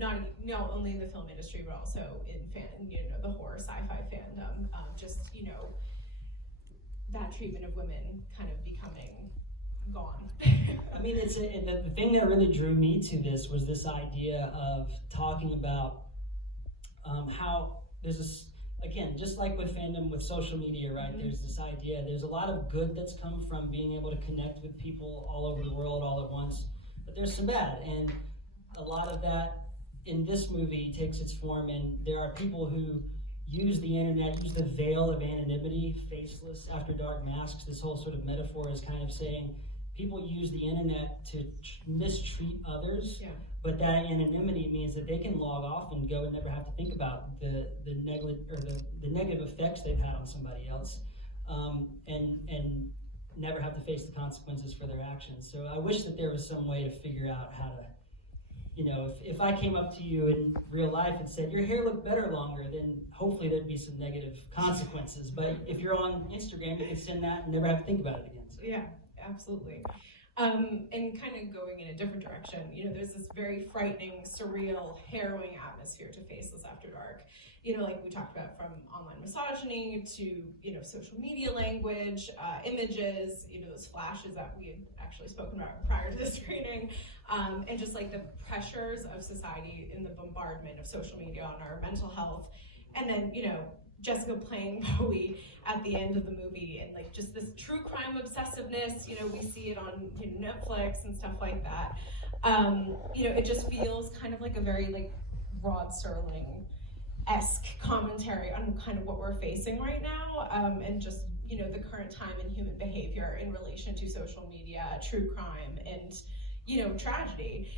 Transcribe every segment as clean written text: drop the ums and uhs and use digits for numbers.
not only in the film industry, but also in the horror sci-fi fandom. Just, that treatment of women kind of becoming gone. I mean, the thing that really drew me to this was this idea of talking about how there's this, again, just like with fandom, with social media, right? Mm-hmm. There's this idea, there's a lot of good that's come from being able to connect with people all over the world all at once, but there's some bad, and a lot of that in this movie takes its form, and there are people who use the internet, use the veil of anonymity, faceless, after dark masks. This whole sort of metaphor is kind of saying people use the internet to mistreat others, yeah. But that anonymity means that they can log off and go and never have to think about the negative effects they've had on somebody else, and never have to face the consequences for their actions. So I wish that there was some way to figure out how to, if I came up to you in real life and said, your hair looked better longer, then hopefully there'd be some negative consequences. But if you're on Instagram, you can send that and never have to think about it again. So. Yeah, absolutely. And kind of going in a different direction, there's this very frightening, surreal, harrowing atmosphere to Faceless After Dark. Like we talked about, from online misogyny to, social media language, images, those flashes that we had actually spoken about prior to the screening, and just like the pressures of society in the bombardment of social media on our mental health. And then, Jessica playing Bowie at the end of the movie, and like just this true crime obsessiveness, we see it on Netflix and stuff like that. It just feels kind of like a very like Rod Serling-esque commentary on kind of what we're facing right now, and just the current time in human behavior in relation to social media, true crime, and tragedy.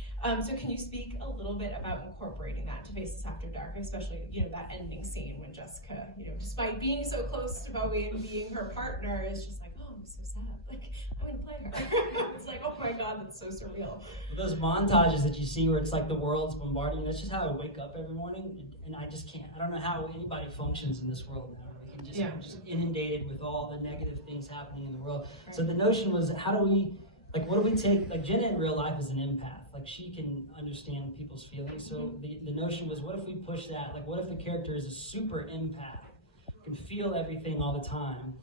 So can you speak a little bit about incorporating that to Faceless After Dark, especially, that ending scene when Jessica, despite being so close to Bowie and being her partner, is just like, oh, I'm so sad. Like, I'm gonna play her. It's like, oh my God, that's so surreal. Those montages that you see where it's like the world's bombarding me, that's just how I wake up every morning, and I just can't. I don't know how anybody functions in this world now. We can just inundated with all the negative things happening in the world. Right. So the notion was, how do we, what do we take, Jenna in real life is an empath. She can understand people's feelings. So the notion was, what if we push that? What if the character is a super empath, can feel everything all the time,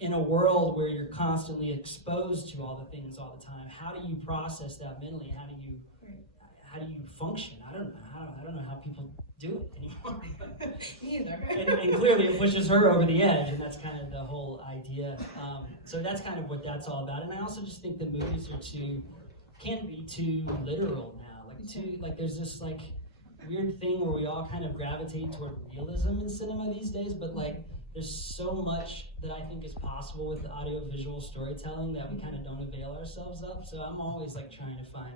in a world where you're constantly exposed to all the things all the time? How do you process that mentally? How do you function? I don't know how people do it anymore. Me either. and clearly it pushes her over the edge, and that's kind of the whole idea. So that's kind of what that's all about. And I also just think the movies can be too literal now. There's this weird thing where we all kind of gravitate toward realism in cinema these days, but there's so much that I think is possible with the audio-visual storytelling that we kind of don't avail ourselves of. So I'm always trying to find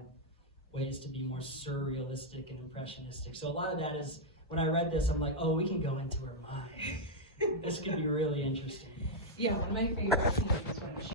ways to be more surrealistic and impressionistic. So a lot of that is, when I read this, I'm like, oh, we can go into her mind. This could be really interesting. Yeah, one of my favorite scenes when